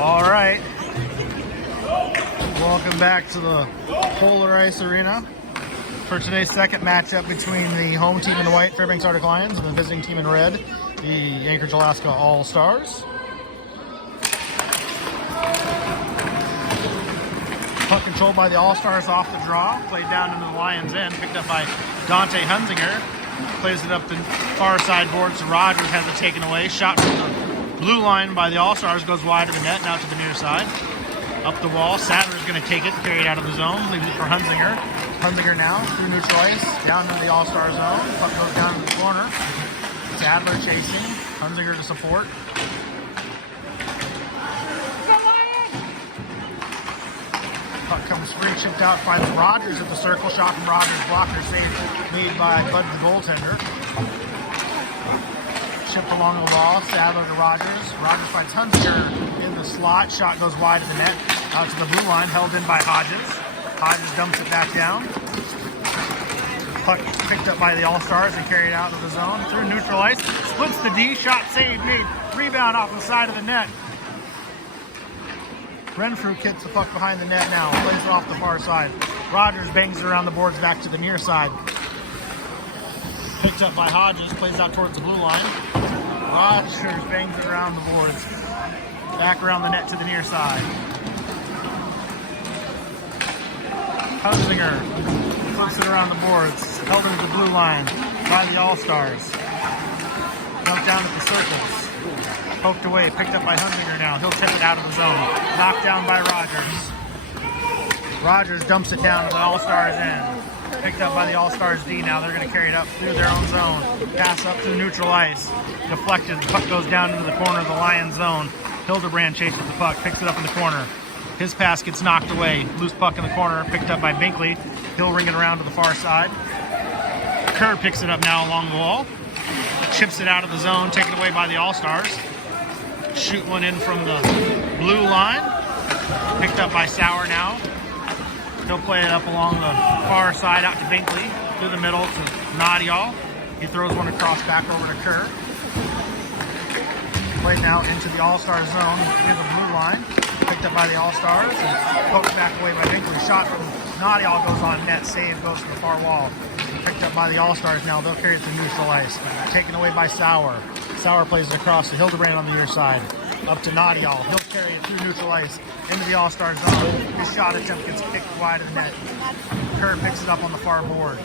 All right. Welcome back to the Polar Ice Arena for today's second matchup between the home team in white, Fairbanks Arctic Lions, and the visiting team in red, the Anchorage, Alaska All-Stars. Puck controlled by the All-Stars off the draw, played down into the Lions' end, picked up by Dante Hunzinger. Plays it up the far side boards. Rogers has it taken away. Shot from the blue line by the All-Stars goes wide of the net, now to the near side. Up the wall, Sadler's going to take it, carry it out of the zone, leaves it for Hunzinger. Hunzinger now through neutral ice, down into the All-Star zone. Puck goes down to the corner. Sadler chasing, Hunzinger to support. Puck comes free, chipped out, finds Rogers at the circle. Shot from Rogers, blocker save made by Bud the goaltender. Chipped along the wall, Sadler to Rogers. Rogers finds Hunzinger in the slot. Shot goes wide of the net, out to the blue line, held in by Hodges. Hodges dumps it back down. Puck picked up by the All-Stars and carried out of the zone through neutral ice. Splits the D, shot saved, made. Rebound off the side of the net. Renfrew kicks the puck behind the net now, plays it off the far side. Rogers bangs it around the boards back to the near side. Picked up by Hodges, plays out towards the blue line. Rogers bangs it around the boards. Back around the net to the near side. Hunzinger flips it around the boards, held into the blue line by the All-Stars. Dumped down at the circles. Poked away, picked up by Hunzinger now. He'll tip it out of the zone. Knocked down by Rogers. Rogers dumps it down to the All-Stars end. Picked up by the All-Stars D now. They're going to carry it up through their own zone. Pass up to the neutral ice. Deflected. The puck goes down into the corner of the Lions zone. Hildebrand chases the puck, picks it up in the corner. His pass gets knocked away. Loose puck in the corner, picked up by Binkley. He'll ring it around to the far side. Kerr picks it up now along the wall. Chips it out of the zone, taken away by the All-Stars. Shoot one in from the blue line. Picked up by Sauer now. He'll play it up along the far side out to Binkley. Through the middle to Nadial. He throws one across back over to Kerr. Played now into the All-Star zone near the blue line. Picked up by the All-Stars and poked back away by Binkley. Shot from Nadial goes on net. Save goes to the far wall. Picked up by the All-Stars now. They'll carry it to neutral ice. Taken away by Sauer. Sauer plays it across to Hildebrand on the near side. Up to Nadial. He'll carry it through neutral ice into the All-Star zone. His shot attempt gets kicked wide of the net. Kerr picks it up on the far board.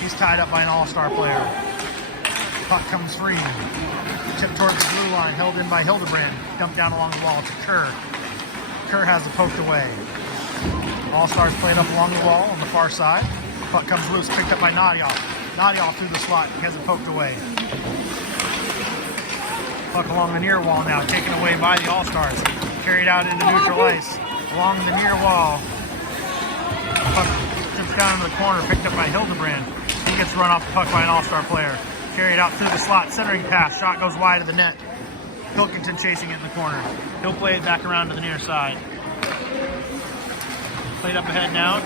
He's tied up by an All-Star player. Puck comes free. Tipped towards the blue line. Held in by Hildebrand. Dumped down along the wall to Kerr. Kerr has it poked away. All-Stars played up along the wall on the far side. Puck comes loose, picked up by Nadial. Nadial through the slot, he has it poked away. Puck along the near wall now, taken away by the All-Stars. Carried out into neutral ice. Along the near wall. Puck tips down into the corner, picked up by Hildebrand. He gets run off the puck by an All-Star player. Carried out through the slot, centering pass. Shot goes wide of the net. Pilkington chasing it in the corner. He'll play it back around to the near side. Played up ahead now.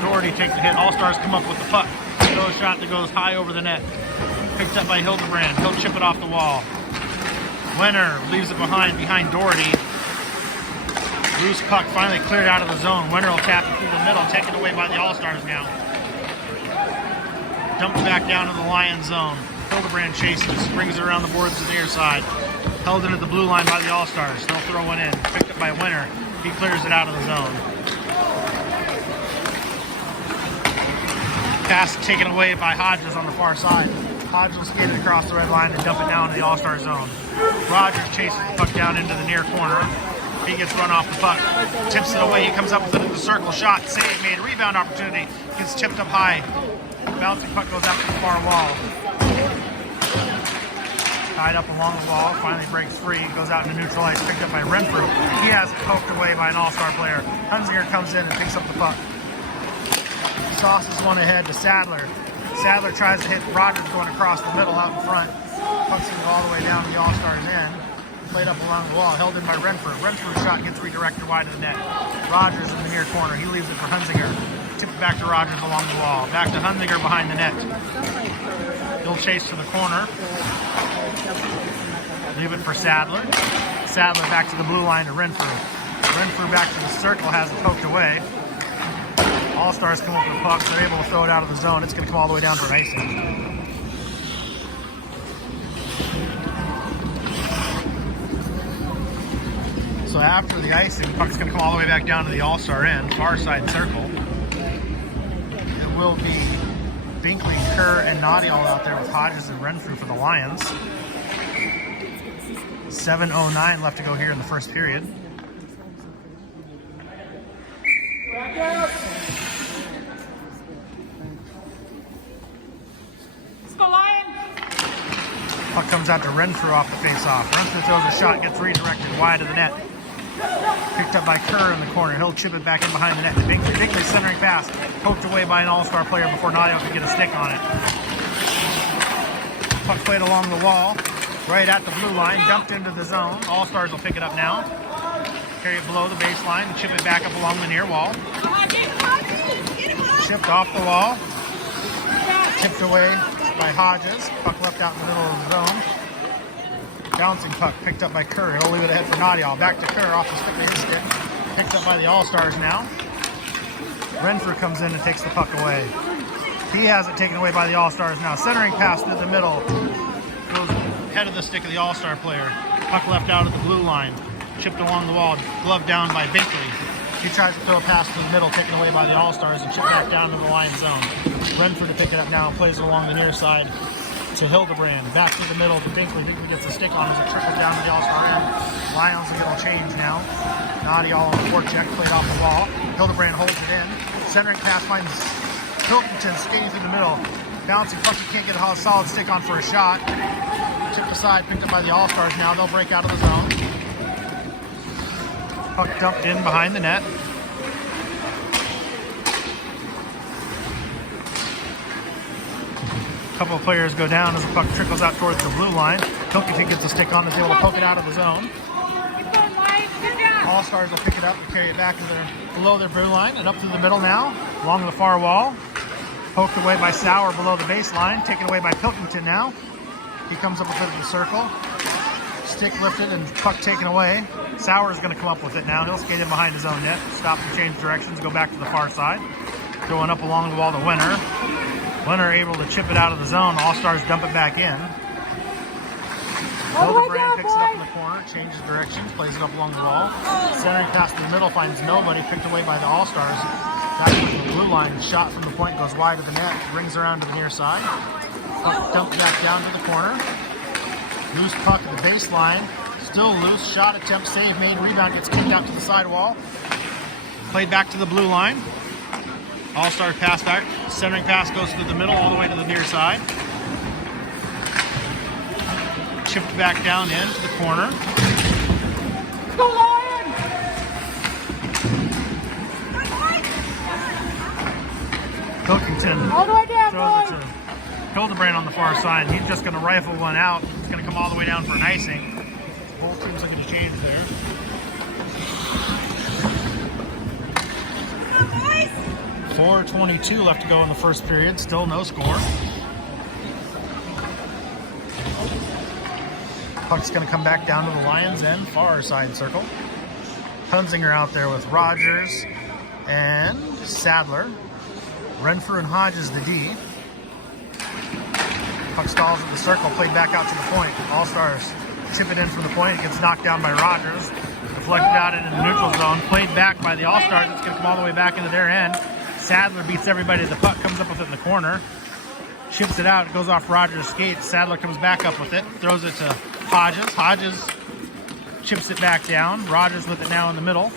Doherty takes the hit. All-Stars come up with the puck. Throw a shot that goes high over the net. Picked up by Hildebrand. He'll chip it off the wall. Wenner leaves it behind Doherty. Loose puck finally cleared out of the zone. Wenner will tap it through the middle, taken away by the All-Stars now. Dumped back down to the Lions zone. Hildebrand chases, brings it around the boards to the near side. Held into the blue line by the All-Stars. They'll throw one in. Picked up by Wenner. He clears it out of the zone. Pass taken away by Hodges on the far side. Hodges will skate it across the red line and dump it down to the All-Star zone. Rogers chases the puck down into the near corner. He gets run off the puck. Tips it away. He comes up with it in the circle. Shot, save, made. Rebound opportunity. Gets tipped up high. Bouncing puck goes out to the far wall. Tied up along the wall. Finally breaks free. Goes out into neutral ice. Picked up by Renfrew. He has it poked away by an All-Star player. Hunzinger comes in and picks up the puck. Tosses one ahead to Sadler. Sadler tries to hit Rogers going across the middle out in front. Pucks it all the way down to the All-Stars end. Played up along the wall, held in by Renfrew. Renfrew's shot gets redirected wide of the net. Rogers in the near corner. He leaves it for Hunzinger. Tipped back to Rogers along the wall. Back to Hunzinger behind the net. He'll chase to the corner. Leave it for Sadler. Sadler back to the blue line to Renfrew. Renfrew back to the circle, has it poked away. All-Stars come up with the puck, so they're able to throw it out of the zone. It's going to come all the way down for an icing. So after the icing, the puck's going to come all the way back down to the All-Star end, far side circle. It will be Binkley, Kerr, and Naughty all out there with Hodges and Renfrew for the Lions. 7:09 left to go here in the first period. Puck comes out to Renfrew off the face-off. Renfrew throws a shot, gets redirected wide of the net. Picked up by Kerr in the corner. He'll chip it back in behind the net to Binkley. Binkley centering pass, poked away by an All-Star player before Nadio could get a stick on it. Puck played along the wall, right at the blue line, dumped into the zone. All-Stars will pick it up now. Carry it below the baseline and chip it back up along the near wall. Chipped off the wall. Chipped away by Hodges. Puck left out in the middle of the zone. Bouncing puck picked up by Kerr. He'll leave it ahead for Nadial. Back to Kerr off the stick of his stick. Picked up by the All-Stars now. Renfrew comes in and takes the puck away. He has it taken away by the All-Stars now. Centering pass to the middle. Goes head of the stick of the All-Star player. Puck left out at the blue line. Chipped along the wall. Glove down by Binkley. He tries to throw a pass to the middle, taken away by the All-Stars, and chipped back down to the line zone. Renfrew to pick it up now and plays it along the near side to Hildebrand. Back to the middle to Binkley. Binkley gets the stick on as it trickles down to the All-Star end. Lions are going to change now. Nadial on the forecheck, played off the wall. Hildebrand holds it in. Centering pass finds Pilkington skating through the middle. Bouncing puck, he can't get a solid stick on for a shot. Tipped aside, picked up by the All-Stars now. They'll break out of the zone. Puck dumped in behind the net. A couple of players go down as the puck trickles out towards the blue line. Pilkington gets a stick on, is able to poke it out of the zone. All-Stars will pick it up and carry it back below their blue line and up through the middle now, along the far wall. Poked away by Sauer below the baseline, taken away by Pilkington now. He comes up with it in the circle. Stick lifted and puck taken away. Sauer is going to come up with it now. He'll skate in behind his own net, stop and change directions, go back to the far side. Going up along the wall to Winner. Winner able to chip it out of the zone. All-Stars dump it back in. Hildebrand picks it up in the corner, changes directions, plays it up along the wall. Centering pass to the middle, finds nobody, picked away by the All-Stars. Back to the blue line, shot from the point, goes wide of the net, rings around to the near side. Puck dumped back down to the corner. Loose puck at the baseline, still loose, shot attempt, save made, rebound gets kicked out to the sidewall. Played back to the blue line. All-Star pass back, centering pass goes through the middle all the way to the near side. Chipped back down into the corner. Go Lions! Pilkington All the way down, throws it to Hildebrand on the far side. He's just going to rifle one out. It's going to come all the way down for an icing. Both teams looking to change there. .422 left to go in the first period. Still no score. Puck's going to come back down to the Lions' end, far side circle. Hunzinger out there with Rogers and Sadler. Renfrew and Hodges the D. Puck stalls at the circle, played back out to the point. All-Stars chip it in from the point. It gets knocked down by Rogers. Deflected out into the neutral zone. Played back by the All-Stars. It's going to come all the way back into their end. Sadler beats everybody to the puck, comes up with it in the corner. Chips it out, it goes off Rogers' skates. Sadler comes back up with it, throws it to Hodges. Hodges chips it back down. Rogers with it now in the middle.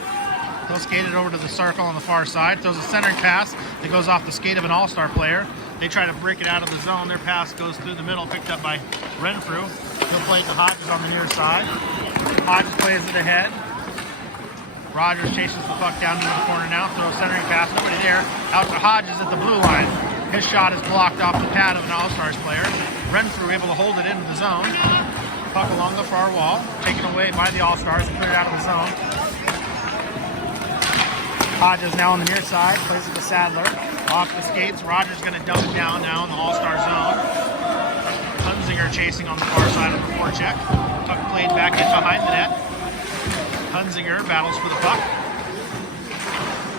He'll skate it over to the circle on the far side. Throws a centering pass that goes off the skate of an All-Star player. They try to break it out of the zone. Their pass goes through the middle, picked up by Renfrew. He'll play it to Hodges on the near side. Hodges plays it ahead. Rogers chases the puck down to the corner now. Throws centering pass, nobody there. Out to Hodges at the blue line. His shot is blocked off the pad of an All-Stars player. Renfrew able to hold it into the zone. Puck along the far wall, taken away by the All-Stars and cleared out of the zone. Hodges now on the near side, plays it to Sadler. Off the skates, Rogers going to dump it down now in the All-Star zone. Hunzinger chasing on the far side of the forecheck. Puck played back in behind the net. Hunzinger battles for the puck.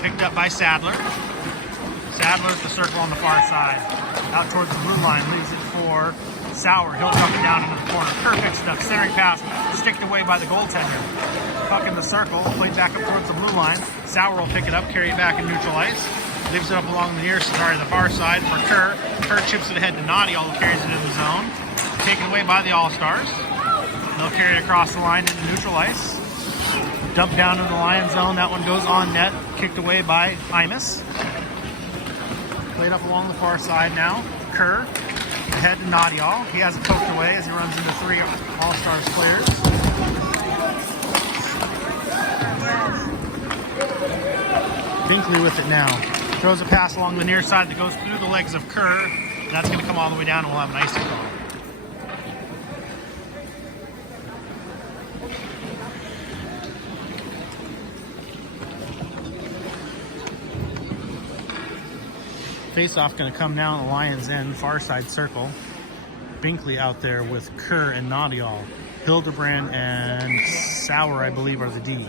Picked up by Sadler. Sadler's the circle on the far side. Out towards the blue line, leaves it for Sauer. He'll dump it down into the corner. Kerr picks it up, centering pass, sticked away by the goaltender. Puck in the circle, played back up towards the blue line. Sauer will pick it up, carry it back in neutral ice. Leaves it up along the the far side for Kerr. Kerr chips it ahead to Nadial, who carries it in the zone. Taken away by the All-Stars. They'll carry it across the line into neutral ice. Dumped down in the Lion zone. That one goes on net. Kicked away by Imus. Played up along the far side now. Kerr ahead to Nadial. He has it poked away as he runs into 3 All-Stars players. Binkley with it now. Throws a pass along the near side that goes through the legs of Kerr. That's going to come all the way down and we'll have an icing call. Face-off going to come now on the Lions' end, far side circle. Binkley out there with Kerr and Nadial. Hildebrand and Sauer, I believe, are the D.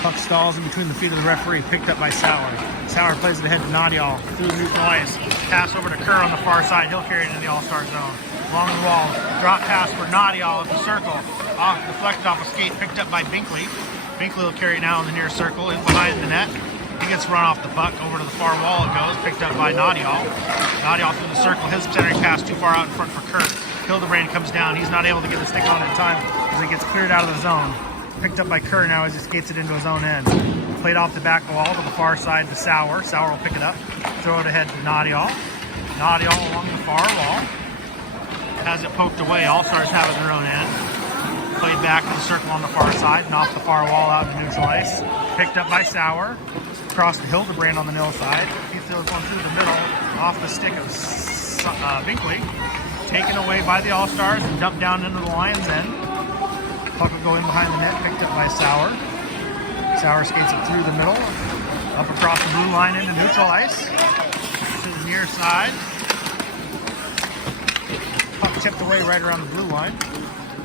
Puck stalls in between the feet of the referee, picked up by Sauer. Sauer plays it ahead to Nadial through the neutral ice. Pass over to Kerr on the far side. He'll carry it into the All-Star zone. Along the wall, drop pass for Nadial at the circle. Deflected off a skate, picked up by Binkley. Binkley will carry it now in the near circle, in behind the net. He gets run off the puck, over to the far wall it goes, picked up by Nadial. Nadial through the circle, his centering pass too far out in front for Kerr. Hildebrand comes down, he's not able to get the stick on in time as it gets cleared out of the zone. Picked up by Kerr now as he skates it into his own end. Played off the back wall to the far side to Sauer. Sauer will pick it up, throw it ahead to Nadial. Nadial along the far wall. Has it poked away, All-Stars have it in their own end. Played back to the circle on the far side and off the far wall out to neutral ice. Picked up by Sauer. Across to Hildebrand on the nil side. He throws one through the middle off the stick of Binkley. Taken away by the All-Stars and dumped down into the Lions' end. Puck will go in behind the net, picked up by Sauer. Sauer skates it through the middle, up across the blue line into neutral ice. To the near side. Puck tipped away right around the blue line.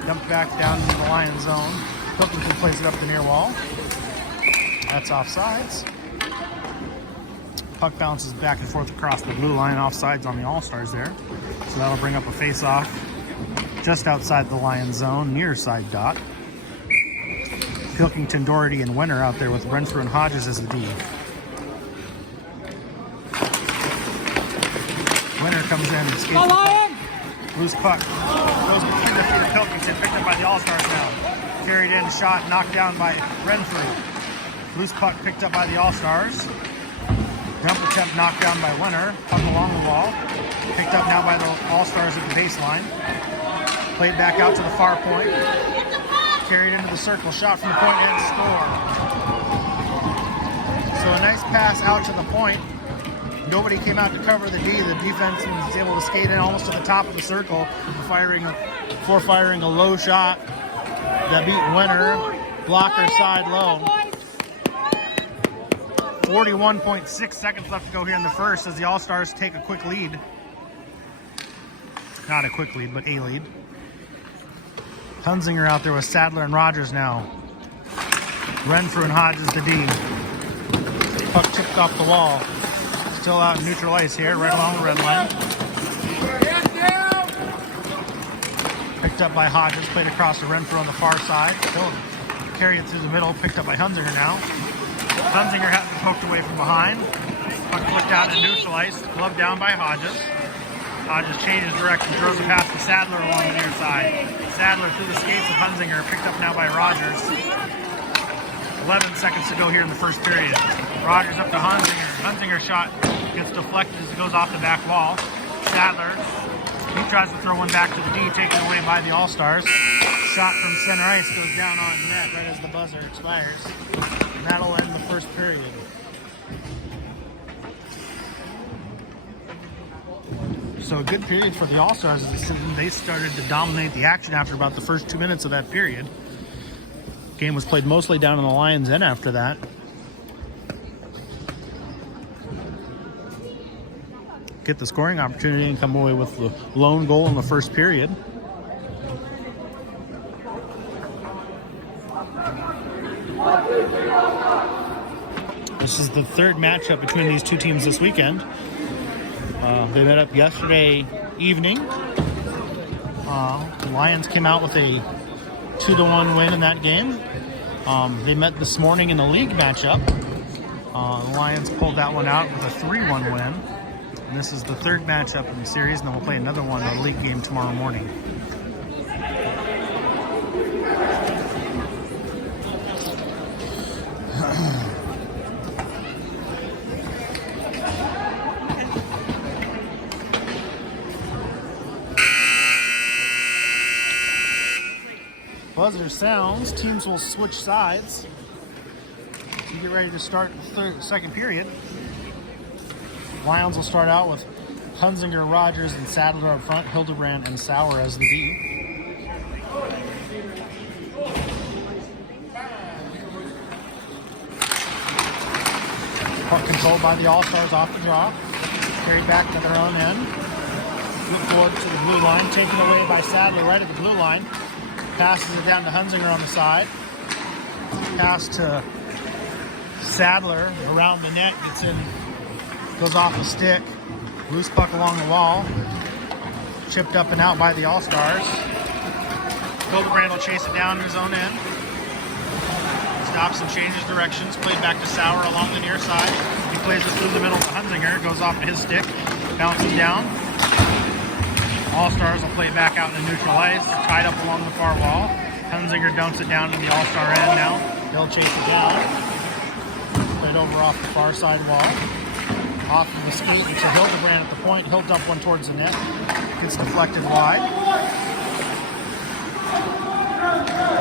Dumped back down into the Lions' zone. Pilkington plays it up the near wall. That's offsides. Puck bounces back and forth across the blue line, offsides on the All-Stars there. So that'll bring up a face-off just outside the Lions zone, near side dot. Pilkington, Doherty, and Wenner out there with Renfrew and Hodges as the D. Wenner comes in and skates. Loose puck. Goes between the feet of Pilkington, picked up by the All-Stars now. Carried in, shot, knocked down by Renfrew. Loose puck picked up by the All-Stars. Dump attempt knocked down by Wenner. Puck along the wall. Picked up now by the All-Stars at the baseline. Played back out to the far point. Carried into the circle. Shot from the point and score. So a nice pass out to the point. Nobody came out to cover the D. The defense was able to skate in almost to the top of the circle before firing a low shot that beat Wenner. Blocker side low. 41.6 seconds left to go here in the first as the All-Stars take a quick lead. Not a quick lead, but a lead. Hunzinger out there with Sadler and Rogers now. Renfrew and Hodges the D. Puck chipped off the wall. Still out in neutral ice here, right along the red line. Picked up by Hodges, played across to Renfrew on the far side. Still carry it through the middle, picked up by Hunzinger now. Hunzinger has it poked away from behind. Puck flicked out in neutral ice, gloved down by Hodges. Hodges changes direction, throws a pass to Sadler along the near side. Sadler through the skates of Hunzinger, picked up now by Rogers. 11 seconds to go here in the first period. Rogers up to Hunzinger. Hunzinger's shot gets deflected as it goes off the back wall. Sadler, he tries to throw one back to the D, taken away by the All-Stars. Shot from center ice goes down on net right as the buzzer expires. And that'll end the first period. So a good period for the All-Stars. They started to dominate the action after about the first 2 minutes of that period. Game was played mostly down in the Lions' end after that. Get the scoring opportunity and come away with the lone goal in the first period. This is the third matchup between these two teams this weekend. They met up yesterday evening. The Lions came out with a 2-1 win in that game. They met this morning in the league matchup. The Lions pulled that one out with a 3-1 win. And this is the third matchup in the series, and then we'll play another one, a league game, tomorrow morning. Buzzer sounds. Teams will switch sides to get ready to start the second period. Lions will start out with Hunzinger, Rogers, and Sadler up front. Hildebrand and Sauer as the D. Puck controlled by the All-Stars off the draw. Carried back to their own end. Flip forward to the blue line. Taken away by Sadler right at the blue line. Passes it down to Hunzinger on the side. Pass to Sadler around the net. Gets in, goes off the stick. Loose puck along the wall. Chipped up and out by the All-Stars. Hildebrand will chase it down to his own end. Stops and changes directions. Played back to Sauer along the near side. He plays it through the middle to Hunzinger. Goes off to his stick. Bounces down. All-Stars will play it back out in the neutral ice, tied up along the far wall. Hunzinger dumps it down to the All-Star end now. He'll chase it down. Played over off the far side wall. Off of the skate to Hildebrand at the point. He'll dump one towards the net. Gets deflected wide.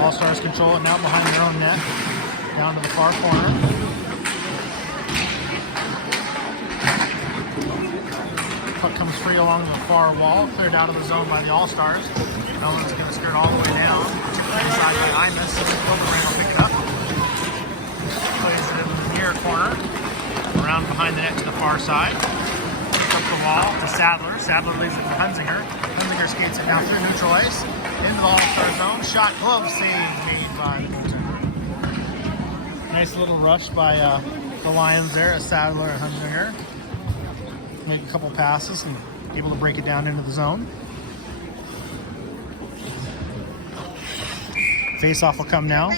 All-Stars control it now behind their own net. Down to the far corner. Puck comes free along the far wall, cleared out of the zone by the All-Stars. Nolan's going to skirt all the way down. Tipped inside by Imus. Hildebrand will pick it up. Plays it in the near corner. Around behind the net to the far side. Up the wall to Sadler. Sadler leaves it to Hunzinger. Hunzinger skates it now through neutral ice. Into the All-Star zone. Shot, glove save made by the goaltender. Nice little rush by the Lions there at Sadler and Hunzinger. Make a couple passes and able to break it down into the zone. Face-off will come now.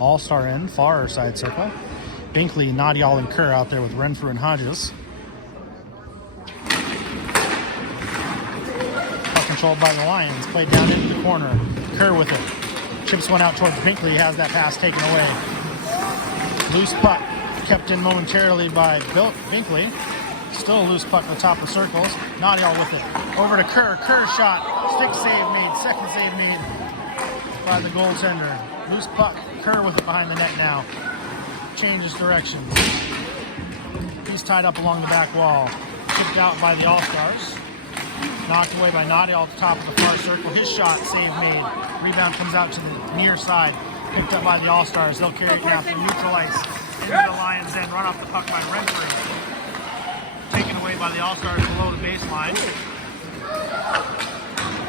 All-Star end, far side circle. Binkley, Nadial, and Kerr out there with Renfrew and Hodges. Puck controlled by the Lions. Played down into the corner. Kerr with it. Chips one out towards Binkley. He has that pass taken away. Loose puck kept in momentarily by Binkley. Still a loose puck at the top of circles. Nadial with it. Over to Kerr. Kerr shot. Stick save made. Second save made by the goaltender. Loose puck. Kerr with it behind the net now. Changes directions. He's tied up along the back wall. Tipped out by the All-Stars. Knocked away by Nadial at the top of the far circle. His shot, save made. Rebound comes out to the near side. Picked up by the All-Stars. They'll carry it now through neutral ice. Into the Lions' end. Run off the puck by Renfrew. Taken away by the All-Stars below the baseline.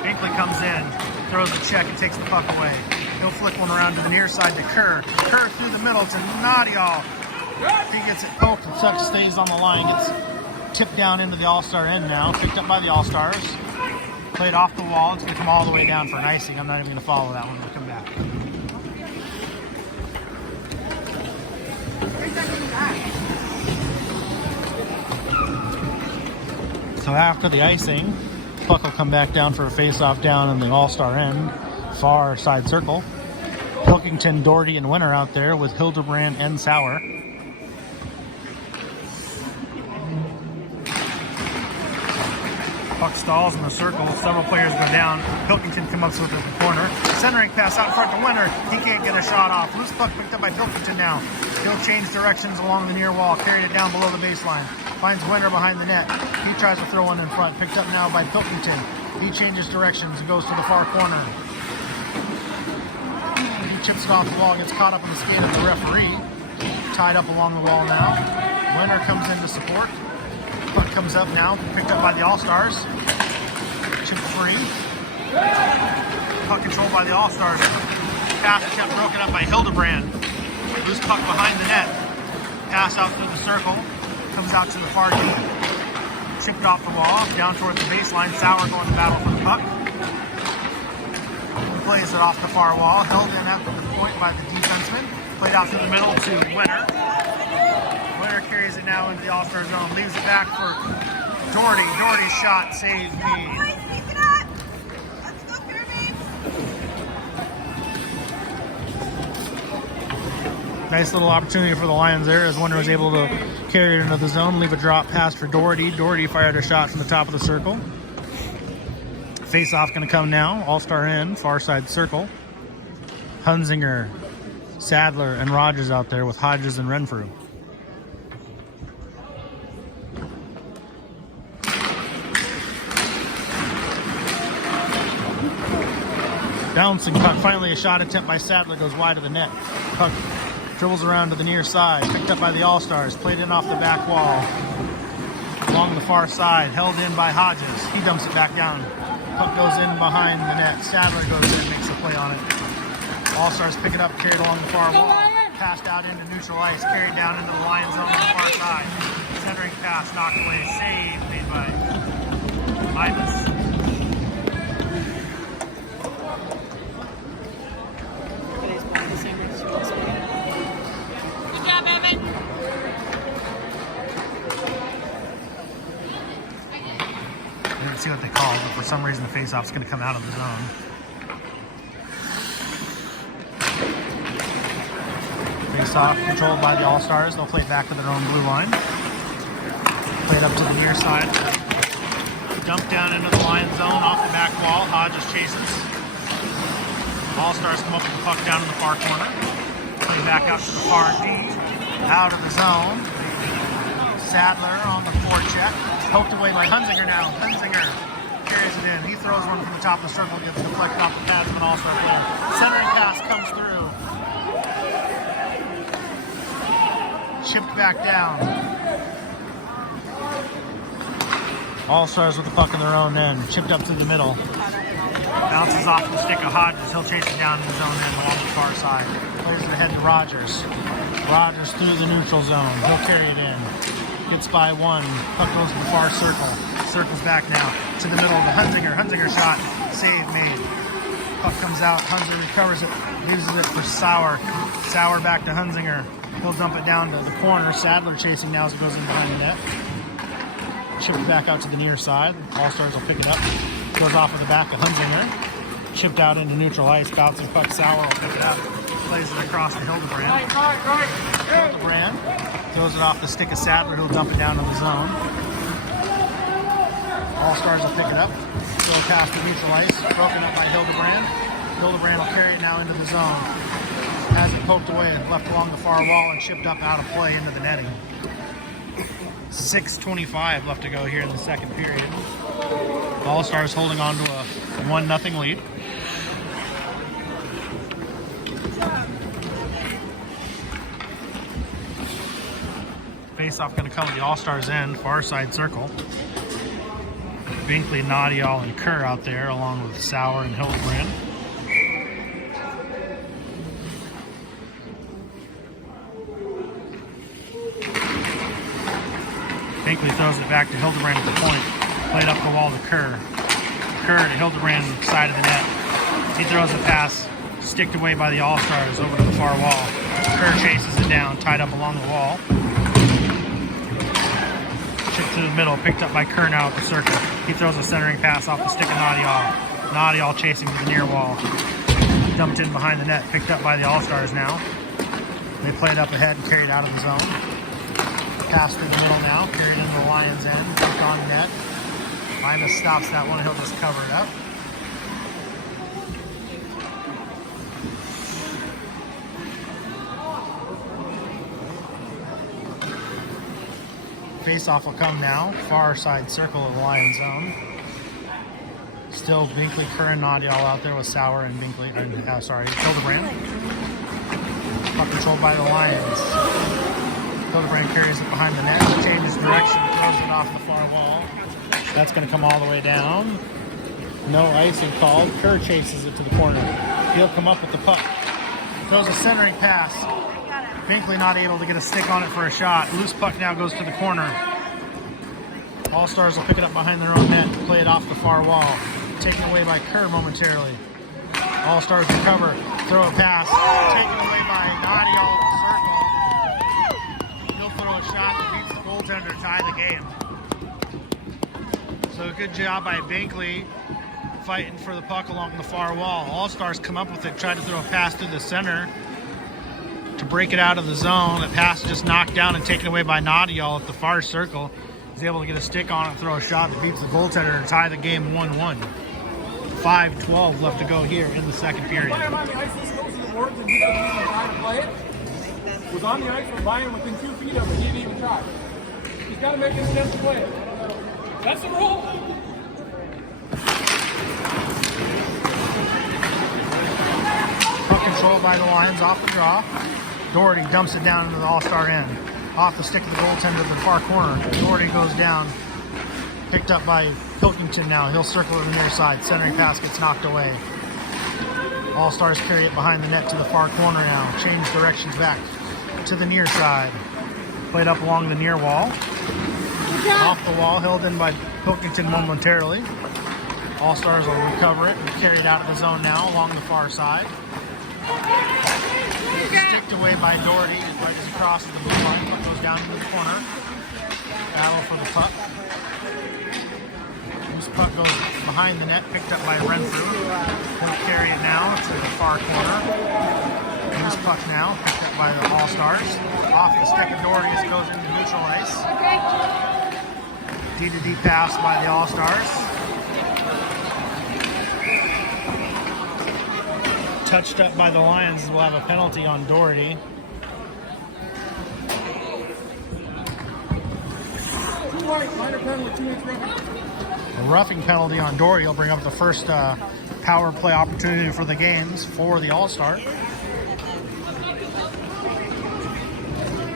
Binkley comes in, throws a check and takes the puck away. He'll flick one around to the near side to Kerr. Kerr through the middle to Nadial. He gets it poked and Tuck stays on the line. Gets tipped down into the All-Star end now. Picked up by the All-Stars. Played off the wall. It's going to come all the way down for an icing. I'm not even going to follow that one. We'll come back. So after the icing, puck will come back down for a face-off down in the All-Star end, far side circle. Pilkington, Doherty, and Winter out there with Hildebrand and Sauer. Puck stalls in the circle. Several players go down. Pilkington comes up with it at the corner. Centering pass out front to Winter. He can't get a shot off. Loose puck picked up by Pilkington now. He'll change directions along the near wall. Carried it down below the baseline. Finds Winter behind the net. He tries to throw one in front. Picked up now by Pilkington. He changes directions and goes to the far corner. He chips it off the wall. Gets caught up in the skate of the referee. Tied up along the wall now. Winter comes in to support. Puck comes up now, picked up by the All-Stars. Chip free. Puck controlled by the All-Stars. Pass kept broken up by Hildebrand. Loose puck behind the net. Pass out through the circle. Comes out to the far deep. Chipped off the wall. Down towards the baseline. Sauer going to battle for the puck. Plays it off the far wall. Held in at the point by the defenseman. Played out through the middle to Winner. Winner carries it now into the All-Star zone. Leaves it back for Doherty. Doherty's shot saved me. Nice little opportunity for the Lions there as Winner was able to carry it into the zone, leave a drop pass for Doherty. Doherty fired a shot from the top of the circle. Face-off going to come now. All-Star end, far side circle. Hunzinger, Sadler, and Rogers out there with Hodges and Renfrew. Bouncing puck, finally a shot attempt by Sadler goes wide of the net. Puck dribbles around to the near side, picked up by the All-Stars, played in off the back wall. Along the far side, held in by Hodges. He dumps it back down. Puck goes in behind the net. Sadler goes in, makes a play on it. All-Stars pick it up, carried along the far wall. Passed out into neutral ice, carried down into the line zone on the far side. Centering pass, knocked away, save made by Ibis. See what they call, but for some reason the face-off's going to come out of the zone. Face-off controlled by the All-Stars. They'll play it back to their own blue line. Play it up to the near side. Dump down into the line zone off the back wall. Hodges chases. All-Stars come up with the puck down in the far corner. Play back out to the far D. Out of the zone. Sadler on the forecheck. Poked away by Hunzinger now. Hunzinger carries it in. He throws one from the top of the circle, gets deflected off the pads of an All-Star player. Centering pass comes through. Chipped back down. All-Stars with the puck in their own end. Chipped up through the middle. Bounces off the stick of Hodges. He'll chase it down in his own end along the far side. Plays it ahead to Rogers. Rogers through the neutral zone. He'll carry it in. Gets by one. Puck goes to the far circle. Circles back now to the middle of the Hunzinger. Hunzinger shot. Save made. Puck comes out. Hunzinger recovers it. Uses it for Sauer. Sauer back to Hunzinger. He'll dump it down to the corner. Sadler chasing now as it goes in behind the net. Chipped back out to the near side. All-Stars will pick it up. Goes off of the back of Hunzinger. Chipped out into neutral ice. Bouncing puck. Sauer will pick it up. Plays it across to Hildebrand. Hildebrand throws it off the stick of Sadler, who'll dump it down in the zone. All-Stars will pick it up. Go past the neutral ice. Broken up by Hildebrand. Hildebrand will carry it now into the zone. Has it poked away and left along the far wall and shipped up out of play into the netting. 6:25 left to go here in the second period. All-Stars holding on to a 1-0 lead. Face-off going to come to the All-Stars end, far side circle. Binkley, Nadial, and Kerr out there, along with Sauer and Hildebrand. Binkley throws it back to Hildebrand at the point. Played up the wall to Kerr. Kerr to Hildebrand, side of the net. He throws a pass, sticked away by the All-Stars over to the far wall. Kerr chases it down, tied up along the wall. Chipped to the middle, picked up by Kerr now at the circle. He throws a centering pass off the stick of Nadial. Nadial chasing to the near wall. Dumped in behind the net, picked up by the All-Stars now. They played up ahead and carried out of the zone. Pass through the middle now, carried into the Lions' end, kicked on net. Ibis stops that one, he'll just cover it up. Face-off will come now, far side circle of the Lions' zone. Still Binkley, Kerr, and Nadial out there with Sauer and Binkley, Hildebrand. Puck controlled by the Lions. Hildebrand carries it behind the net, changes direction, throws it off the far wall. That's going to come all the way down. No icing called. Kerr chases it to the corner. He'll come up with the puck. Throws a centering pass. Binkley not able to get a stick on it for a shot. Loose puck now goes to the corner. All-Stars will pick it up behind their own net, play it off the far wall. Taken away by Kerr momentarily. All-Stars recover, throw a pass, taken away by Naughty all in the circle. He'll throw a shot that beats the goaltender to tie the game. So good job by Binkley fighting for the puck along the far wall. All-Stars come up with it, try to throw a pass through the center to break it out of the zone. The pass just knocked down and taken away by Naughty all at the far circle. He's able to get a stick on it and throw a shot that beats the goaltender to tie the game 1-1. 5:12 left to go here in the second period. Was on the ice from Ryan within 2 feet of it. He didn't even try. He's got to make an attempt to play it. That's the rule. Puck controlled by the Lions off the draw. Doherty dumps it down into the All-Star end. Off the stick of the goaltender to the far corner. Doherty goes down. Picked up by Pilkington now. He'll circle to the near side. Centering pass gets knocked away. All-Stars carry it behind the net to the far corner now. Change directions back to the near side. Played up along the near wall. Off the wall, held in by Pilkington momentarily. All-Stars will recover it and carry it out of the zone now along the far side. Sticked away by Doherty. Right as he crosses the blue line. Puck goes down into the corner. Battle for the puck. This puck goes behind the net, picked up by Renfrew. He'll carry it now to the far corner. This puck now, picked up by the All-Stars. Off the stick of Doherty, this goes into neutral ice. D-to-D pass by the All-Stars. Touched up by the Lions, will have a penalty on Doherty. Minor penalty, 2-inch roughing. A roughing penalty on Doherty will bring up the first power play opportunity for the games for the All-Star.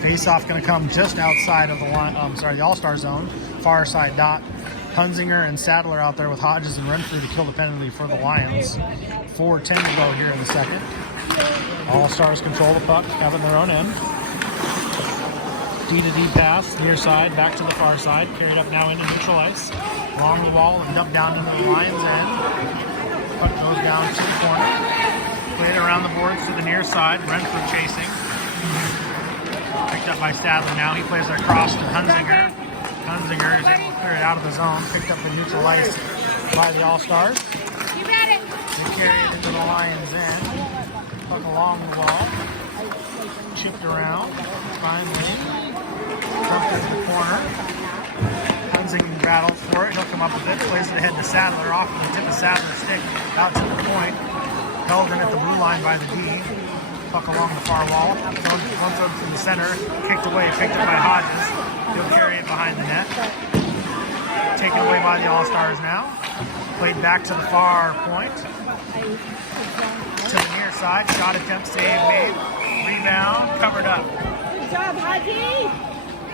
Face-off going to come just outside of the line. The All-Star zone, far side dot. Hunzinger and Sadler out there with Hodges and Renfrew to kill the penalty for the Lions. 4:10 to go here in the second. All-Stars control the puck, have it in their own end. D-to-D pass, near side, back to the far side. Carried up now into neutral ice. Along the wall and dumped down into the Lions' end. Puck goes down to the corner. Played around the boards to the near side. Renfrew chasing. Picked up by Sadler now. He plays it across to Hunzinger. Hunzinger is able to clear it out of the zone. Picked up in neutral ice by the All-Stars. They carry it into the Lions' end. Puck along the wall. Chipped around. Finally. Dumped into the corner. Hunzinger battles for it. He'll come up with it. Plays it ahead to Sadler. Off the tip of Sadler's stick. Out to the point. Held in at the blue line by the D. Puck along the far wall. Runs up to the center. Kicked away. Picked up by Hodges. He'll carry it behind the net. Taken away by the All-Stars now. Played back to the far point. To the near side. Shot attempt, save made. Rebound, covered up. Good job, Hodges. Way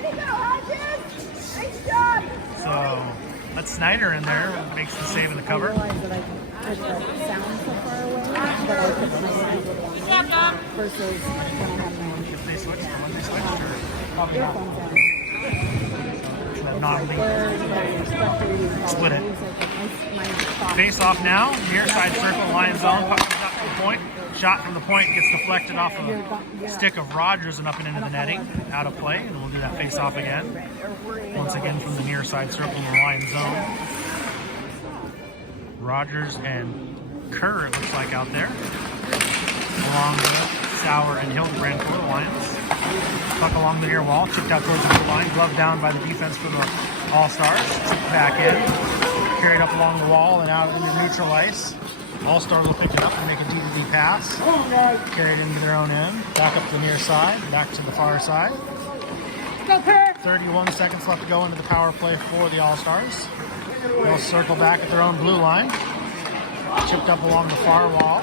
to go, Hodges. Nice job. So that's Snyder in there. Makes the save in the cover. I realized that I could the sound so far away, but I could put my mind with one versus when I have my If they switched, or when they switched, or probably not. earphones in. Split it. Face off now. Near side circle, Lions zone. Puck comes up to the point. Shot from the point gets deflected off of a stick of Rogers and up and into the netting. Out of play, and we'll do that face off again. Once again from the near side circle in the Lions zone. Rogers and Kerr, it looks like, out there. Along with Sauer and Hildebrand for the Lions. Puck along the near wall, chipped out towards the blue line, gloved down by the defense for the All-Stars. Chipped back in, carried up along the wall and out into neutral ice. All-Stars will pick it up and make a D-to-D pass. Carried into their own end, back up to the near side, back to the far side. 31 seconds left to go into the power play for the All-Stars. They'll circle back at their own blue line. Chipped up along the far wall.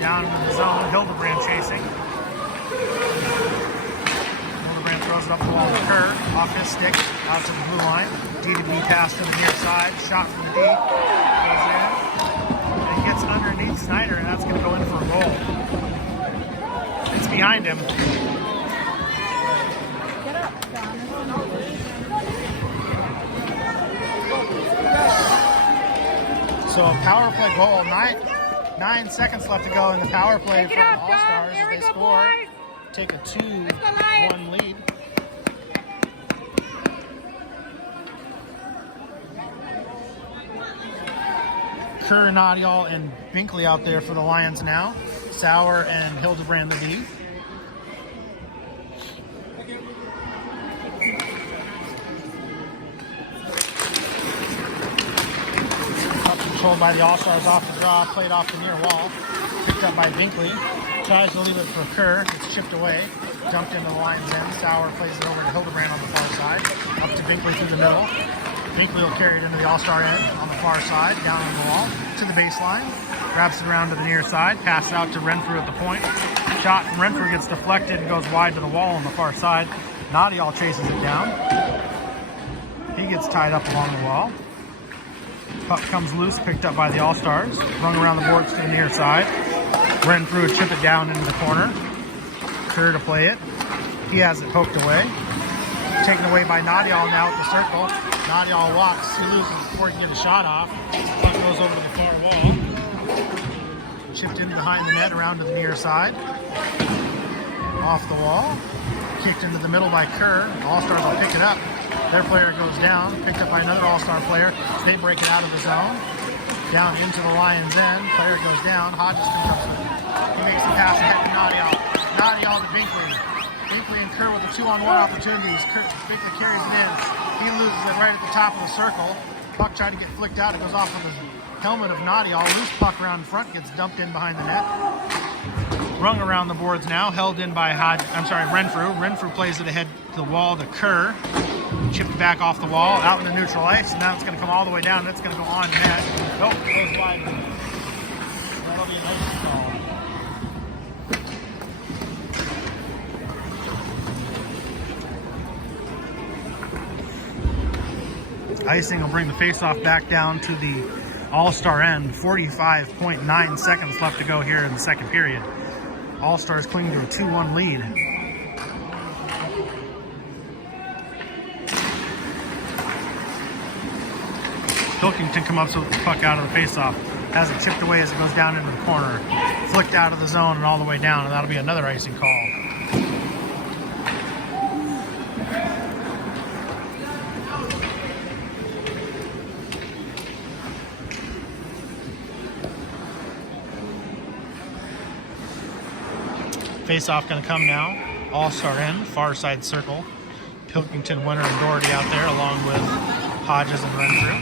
Down into the zone, Hildebrand chasing. Hildebrand throws it up the wall to Kerr, off his stick, out to the blue line. D-to-D pass to the near side, shot from the deep, goes in. And he gets underneath Snyder, and that's going to go in for a goal. It's behind him. power play goal. 9 seconds left to go in the power play for the All-Stars as they score. Take a 2-1 lead. Kerr, Nadial, and Binkley out there for the Lions now. Sauer and Hildebrand the D. Puck controlled by the All-Stars off the draw, played off the near wall. Picked up by Binkley. Tries to leave it for Kerr. It's chipped away. Dumped into the Lions end. Sauer plays it over to Hildebrand on the far side. Up to Binkley through the middle. Binkley will carry it into the All-Star end on the far side, down on the wall, to the baseline. Wraps it around to the near side, passes out to Renfrew at the point. Shot from Renfrew gets deflected and goes wide to the wall on the far side. Nadial chases it down. He gets tied up along the wall. Puck comes loose, picked up by the All-Stars. Rung around the boards to the near side. Renfrew chip it down into the corner. Kerr to play it. He has it poked away. Taken away by Nadial now at the circle. Nadial walks, he loses before he can get a shot off. Puck goes over to the far wall. Chipped in behind the net, around to the near side. Off the wall. Kicked into the middle by Kerr. All-Stars will pick it up. Their player goes down. Picked up by another All-Star player. They break it out of the zone. Down into the Lions' end. Player goes down. Hodgson comes in. He makes the pass ahead to Nadial. Nadial to Binkley. Binkley and Kerr with the 2-on-1 opportunities. Binkley carries it in. He loses it right at the top of the circle. Puck tried to get flicked out. It goes off of the helmet of Nadial. Loose puck around in front. Gets dumped in behind the net. Rung around the boards now. Held in by Renfrew. Renfrew plays it ahead to the wall to Kerr. Chipped back off the wall. Out in the neutral ice. And now it's going to come all the way down. It's going to go on net. Nope. It goes wide. That'll be an icing call. Icing will bring the faceoff back down to the All-Star end. 45.9 seconds left to go here in the second period. All-Stars cling to a 2-1 lead. Pilkington comes up with the puck out of the faceoff. Has it chipped away as it goes down into the corner. Flicked out of the zone and all the way down, and that'll be another icing call. Face-off going to come now. All-Star end, far side circle. Pilkington, Winter, and Doherty out there, along with Hodges and Renfrew.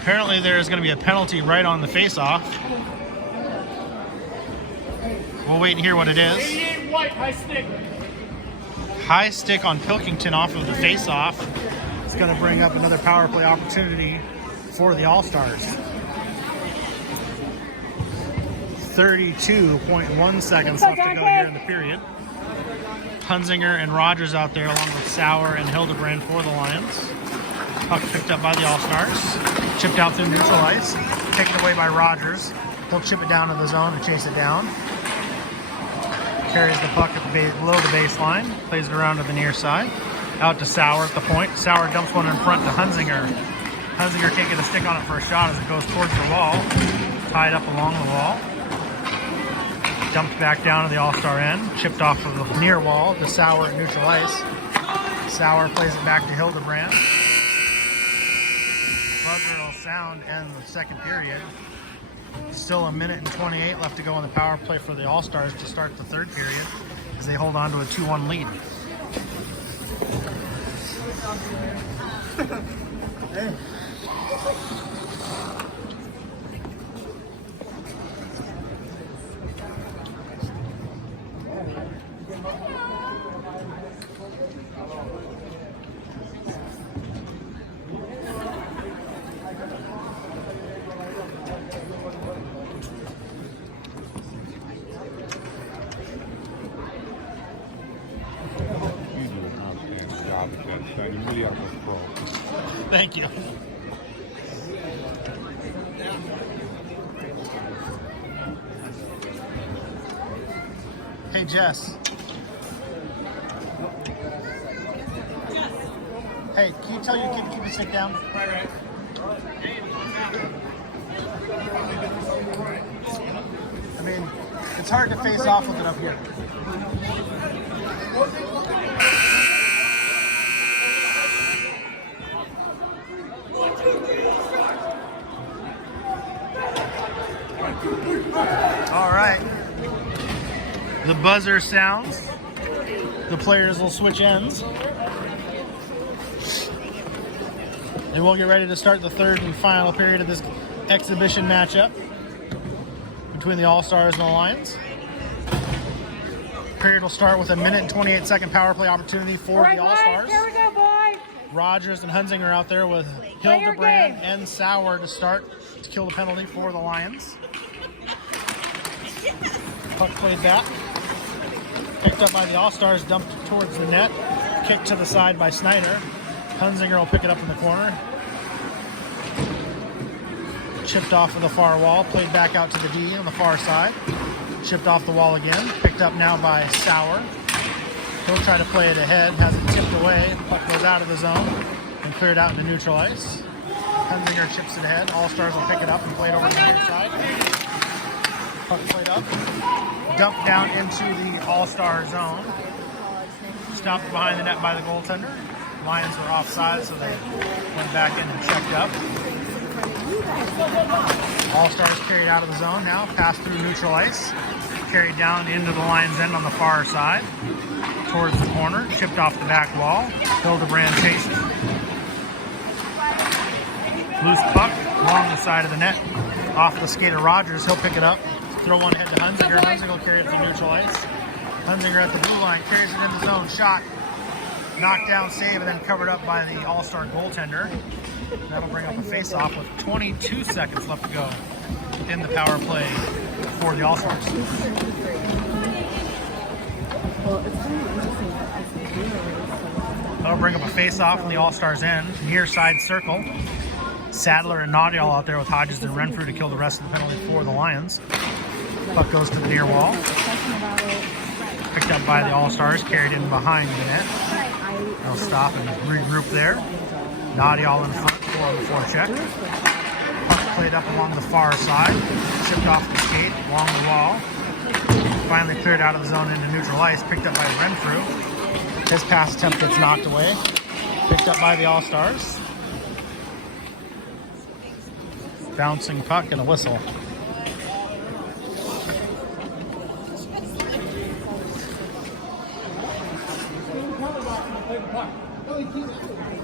Apparently there is going to be a penalty right on the face-off. We'll wait and hear what it is. High stick on Pilkington off of the face-off. It's going to bring up another power play opportunity for the All-Stars. 32.1 seconds left to go here in the period. Hunzinger and Rogers out there along with Sauer and Hildebrand for the Lions. Puck picked up by the All-Stars. Chipped out through neutral ice. Taken away by Rogers. He'll chip it down to the zone and chase it down. Carries the puck at below the baseline. Plays it around to the near side. Out to Sauer at the point. Sauer dumps one in front to Hunzinger. Hunzinger can't get a stick on it for a shot as it goes towards the wall. Tied up along the wall. Dumped back down to the All-Star end. Chipped off of the near wall to Sauer at neutral ice. Sauer plays it back to Hildebrand. Buzzer will sound end the second period. Still 1 minute and 28 left to go in the power play for the All-Stars to start the third period as they hold on to a 2-1 lead. Thank you. Hey, Jess. Hey, can you tell your kid to keep his stick down? Right. I mean, it's hard to face off with it up here. All right. The buzzer sounds. The players will switch ends. And we'll get ready to start the third and final period of this exhibition matchup between the All-Stars and the Lions. Period will start with a 1 minute and 28-second power play opportunity for the All-Stars. Here we go, boys. Rogers and Hunzinger out there with Hildebrand and Sauer to start to kill the penalty for the Lions. Puck played back. Picked up by the All-Stars, dumped towards the net. Kicked to the side by Snyder. Hunzinger will pick it up in the corner. Chipped off of the far wall. Played back out to the D on the far side. Chipped off the wall again. Picked up now by Sauer. He'll try to play it ahead. Has it tipped away. Puck goes out of the zone and cleared out into neutral ice. Hunzinger chips it ahead. All-Stars will pick it up and play it over to the near side. Puck played up. Dumped down into the All-Star zone. Stopped behind the net by the goaltender. Lions were offside, so they went back in and checked up. All-Stars carried out of the zone now. Passed through neutral ice. Carried down into the Lions' end on the far side. Towards the corner. Chipped off the back wall. Hildebrand chasing. Loose puck along the side of the net. Off the skate of Rogers. He'll pick it up. Throw one ahead to Hunzinger. Hunzinger will carry it to neutral ice. Hunzinger at the blue line. Carries it in the zone. Shot. Knocked down save and then covered up by the All-Star goaltender. That'll bring up a face-off with 22 seconds left to go in the power play for the All-Stars. That'll bring up a face-off from the All-Stars end. Near side circle. Sadler and Nadial out there with Hodges and Renfrew to kill the rest of the penalty for the Lions. Puck goes to the near wall. Picked up by the All-Stars, carried in behind the net. They'll stop and regroup there. Nadial in front for the forecheck. Puck played up along the far side. Chipped off the skate along the wall. Finally cleared out of the zone into neutral ice. Picked up by Renfrew. His pass attempt gets knocked away. Picked up by the All-Stars. Bouncing puck and a whistle.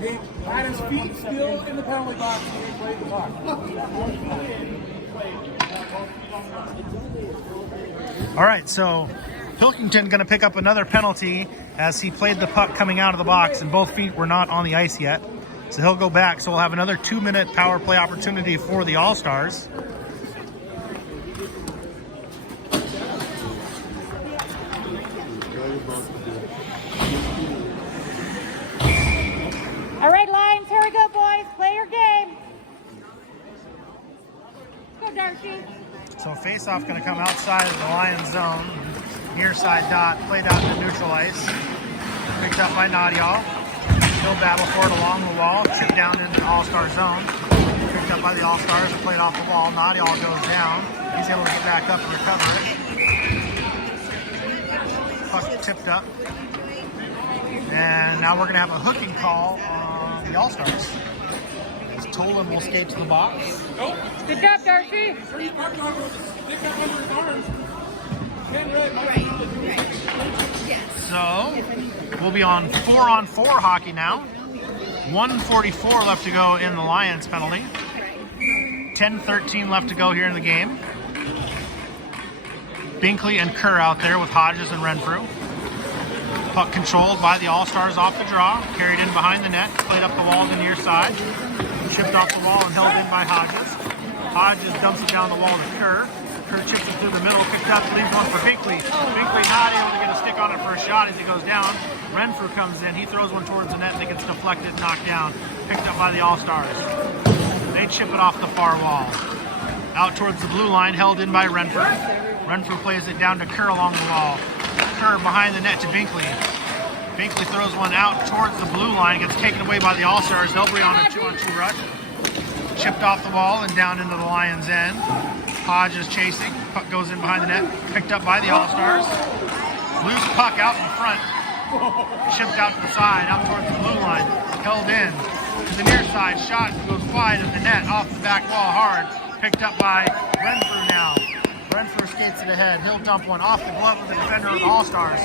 He had his feet still in the penalty box when he played the puck. All right, so Pilkington going to pick up another penalty as he played the puck coming out of the box and both feet were not on the ice yet. So he'll go back. So we'll have another 2-minute power play opportunity for the All-Stars. All right, Lions, here we go, boys. Play your game. Go, Darcy. So face-off going to come outside of the Lions zone. Near side dot, played out to neutral ice. Picked up by Nadial. He'll battle for it along the wall. Chipped down into the All-Star zone. Picked up by the All-Stars and played off the wall. Nadial goes down. He's able to get back up and recover it. Puck tipped up. And now we're going to have a hooking call on the All-Stars. Tolan will skate to the box. Good job, Darcy. Stick up under his arms. So we'll be on 4-on-4 hockey now. 1:44 left to go in the Lions penalty. 10:13 left to go here in the game. Binkley and Kerr out there with Hodges and Renfrew. Puck controlled by the All-Stars off the draw. Carried in behind the net. Played up the wall to the near side. Chipped off the wall and held in by Hodges. Hodges dumps it down the wall to Kerr. Kerr chips it through the middle, picked up, leaves one for Binkley. Binkley not able to get a stick on it for a shot as he goes down. Renfrew comes in, he throws one towards the net and it gets deflected, knocked down. Picked up by the All-Stars. They chip it off the far wall. Out towards the blue line, held in by Renfrew. Renfrew plays it down to Kerr along the wall. disturb behind the net to Binkley. Binkley throws one out towards the blue line, gets taken away by the All-Stars. They'll be on a 2-on-2 rush. Chipped off the wall and down into the Lions' end. Hodges chasing. Puck goes in behind the net. Picked up by the All-Stars. Loose puck out in front. Chipped out to the side, out towards the blue line. Held in. To the near side. Shot goes wide of the net. Off the back wall hard. Picked up by Renfrew now. Renfrew skates it ahead. He'll dump one off the glove of the defender of the All-Stars.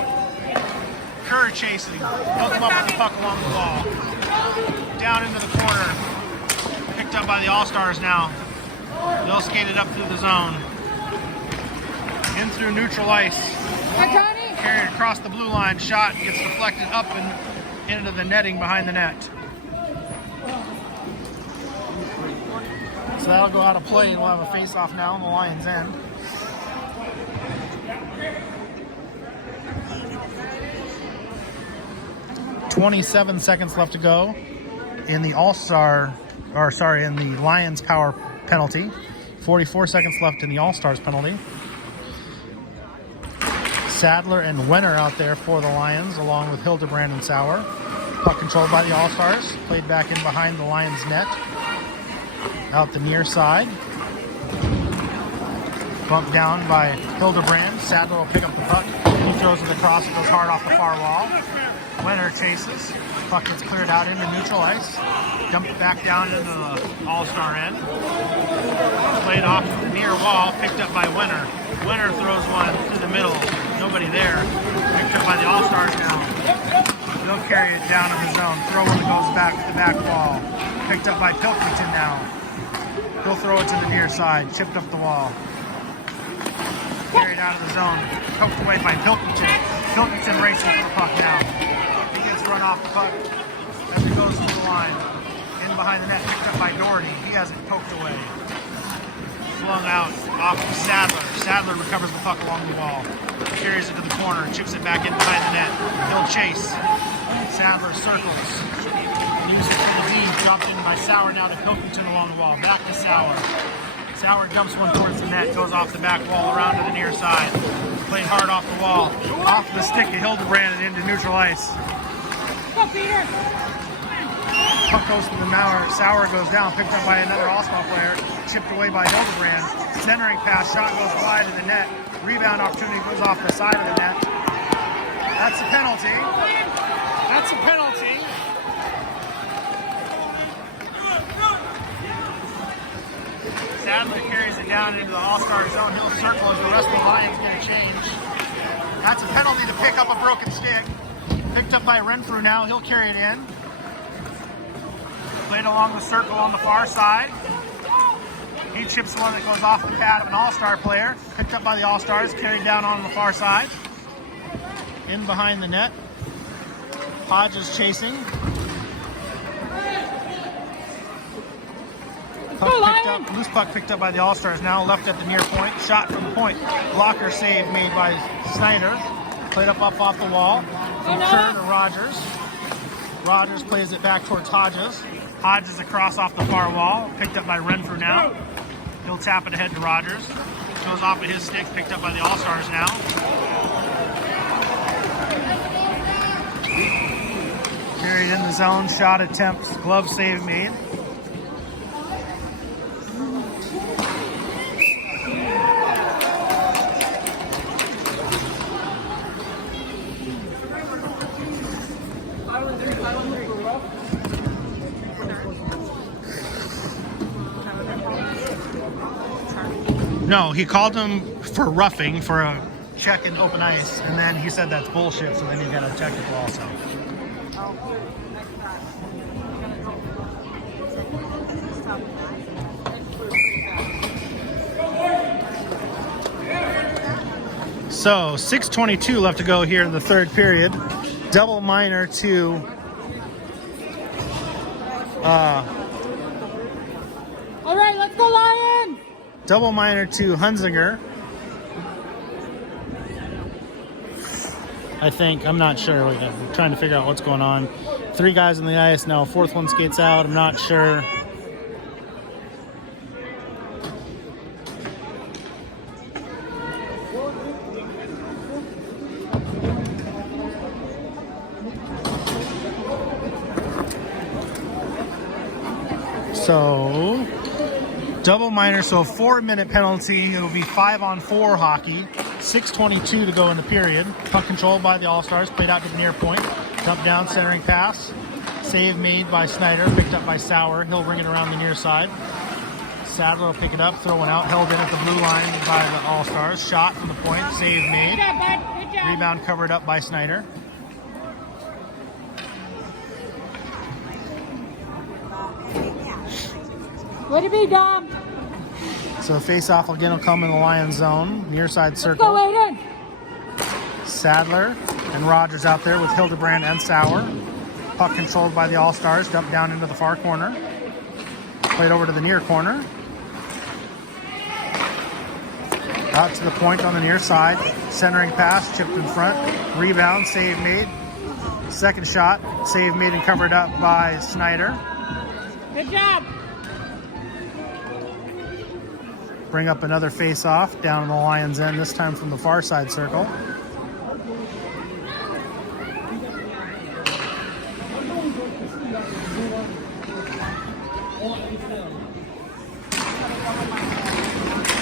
Kerr chasing. He'll come up with the puck along the wall. Down into the corner. Picked up by the All-Stars now. They'll skate it up through the zone. In through neutral ice. Carried across the blue line. Shot gets deflected up and into the netting behind the net. So that'll go out of play and we'll have a face-off now on the Lions' end. .27 seconds left to go in the in the Lions power penalty. 44 seconds left in the All-Stars penalty. Sadler and Wenner out there for the Lions, along with Hildebrand and Sauer. Puck controlled by the All-Stars. Played back in behind the Lions net. Out the near side. Bumped down by Hildebrand. Sadler will pick up the puck. He throws it across. It goes hard off the far wall. Wenner chases. Puck gets cleared out into neutral ice. Dumped back down into the All-Star end. Played off the near wall. Picked up by Wenner. Wenner throws one through the middle. Nobody there. Picked up by the All-Stars now. They'll carry it down in the zone. Throw one that goes back to the back wall. Picked up by Pilkington now. He'll throw it to the near side. Chipped up the wall. Carried out of the zone. Poked away by Pilkington. Pilkington racing for the puck now. He gets run off the puck as it goes to the line. In behind the net. Picked up by Doherty. He has it poked away. Flung out off of Sadler. Sadler recovers the puck along the wall. Carries it to the corner. Chips it back in behind the net. He'll chase. Sadler circles. Leaves it for the D. Dropped in by Sauer now to Pilkington along the wall. Back to Sauer. Sauer dumps one towards the net. Goes off the back wall around to the near side. Played hard off the wall. Off the stick of Hildebrand and into neutral ice. Go, Peter! Puck goes to the Mauer. Sauer goes down. Picked up by another All-Star player. Chipped away by Hildebrand. Centering pass. Shot goes wide of the net. Rebound opportunity goes off the side of the net. That's a penalty. That's a penalty. Sadler carries it down into the All-Star zone. He'll circle as the rest of the Lions going to change. That's a penalty to pick up a broken stick. Picked up by Renfrew now. He'll carry it in. Played along the circle on the far side. He chips one that goes off the pad of an All-Star player. Picked up by the All-Stars. Carried down on the far side. In behind the net. Hodges chasing. Loose puck picked up by the All-Stars now, left at the near point. Shot from the point. Blocker save made by Snyder. Played up off the wall. From Kerr to Rogers. Rogers plays it back towards Hodges. Hodges across off the far wall. Picked up by Renfrew now. He'll tap it ahead to Rogers. Goes off of his stick. Picked up by the All-Stars now. Carried in the zone. Shot attempts. Glove save made. No, he called him for roughing for a check in open ice, and then he said that's bullshit, so then he got a technical also. So 6:22 left to go here in the third period. Double minor to All right, let's go Lions! double minor to Hunzinger. I think, I'm not sure. I'm trying to figure out what's going on. 3 guys on the ice now. 4th one skates out. I'm not sure. So, double minor, so a 4-minute penalty. It'll be 5-on-4 hockey. 6:22 to go in the period. Puck controlled by the All-Stars, played out to the near point. Dump down, centering pass. Save made by Snyder, picked up by Sauer. He'll bring it around the near side. Sadler will pick it up, throw one out, held in at the blue line by the All-Stars. Shot from the point, save made. Good job, bud. Good job. Rebound covered up by Snyder. Way to be, Dom. So face-off again will come in the Lions zone, near side Go, circle. Aiden. Sadler and Rogers out there with Hildebrand and Sauer. Puck controlled by the All-Stars, dumped down into the far corner. Played over to the near corner. Out to the point on the near side. Centering pass, chipped in front. Rebound, save made. Second shot, save made and covered up by Snyder. Good job. Bring up another face-off down in the Lions' end, this time from the far side circle.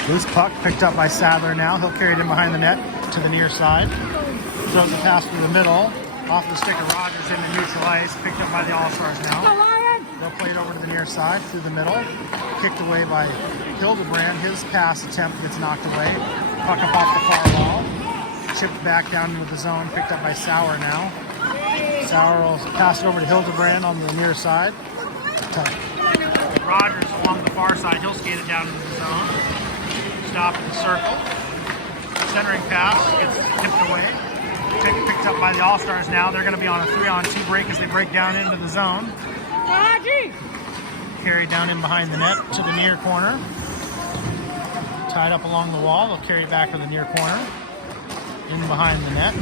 Loose puck picked up by Sadler now. He'll carry it in behind the net to the near side. Throws a pass through the middle. Off the stick of Rogers into neutral ice. Picked up by the All-Stars now. Go, Lion. They'll play it over to the near side through the middle. Kicked away by Hildebrand. His pass attempt gets knocked away. Puck up off the far wall. Chipped back down into the zone. Picked up by Sauer now. Sauer will pass it over to Hildebrand on the near side. Rogers along the far side. He'll skate it down into the zone. Stop at the circle. Centering pass gets tipped away. Picked up by the All-Stars now. They're going to be on a 3-on-2 break as they break down into the zone. Raji. Carried down in behind the net to the near corner. Tied up along the wall. They'll carry it back to the near corner. In behind the net.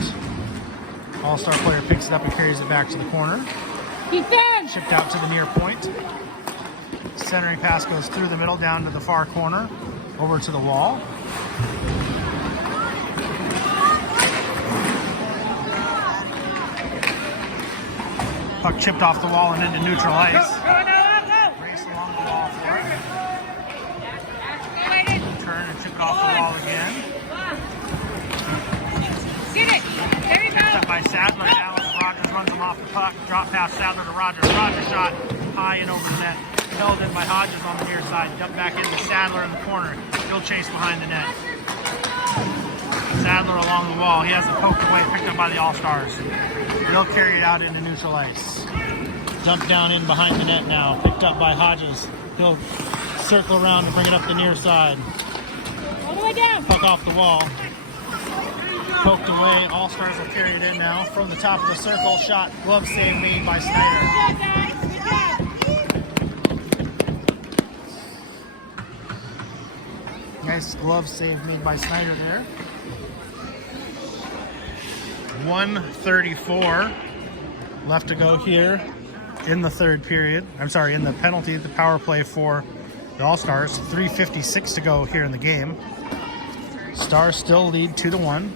All-Star player picks it up and carries it back to the corner. Defense. Shipped out to the near point. Centering pass goes through the middle down to the far corner. Over to the wall. Puck chipped off the wall and into neutral ice. Race along the wall for it. Turn and chip it off the wall again. Get it. There you Picked go. up by Sadler now as Rogers runs him off the puck. Drop pass Sadler to Rogers. Rogers shot high and over the net. Held in by Hodges on the near side. Dumped back into Sadler in the corner. He'll chase behind the net. Sadler along the wall. He has it poked away, picked up by the All-Stars. He'll carry it out into neutral ice. Dumped down in behind the net now. Picked up by Hodges. He'll circle around and bring it up the near side. All the way down. Puck off the wall. Poked away. All-Stars will carry it in now. From the top of the circle, shot. Glove save made by Snyder. Good job, guys. Good job. Nice glove save made by Snyder there. 1:34 left to go here in the third period. I'm sorry, in the penalty, the power play for the All-Stars. 3:56 to go here in the game. Stars still lead 2-1.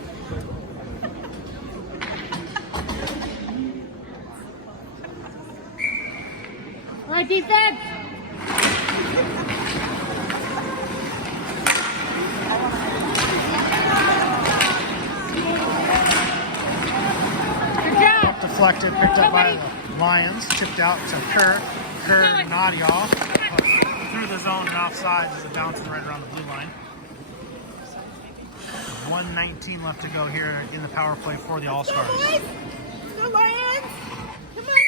All right, defense. Good job. Deflected, picked up by the Lions. Chipped out to Kerr. Kerr and Nadial. Through the zone and offside as it bounces right around the blue line. 1:19 left to go here in the power play for the All-Stars. Go, Lions. Come on.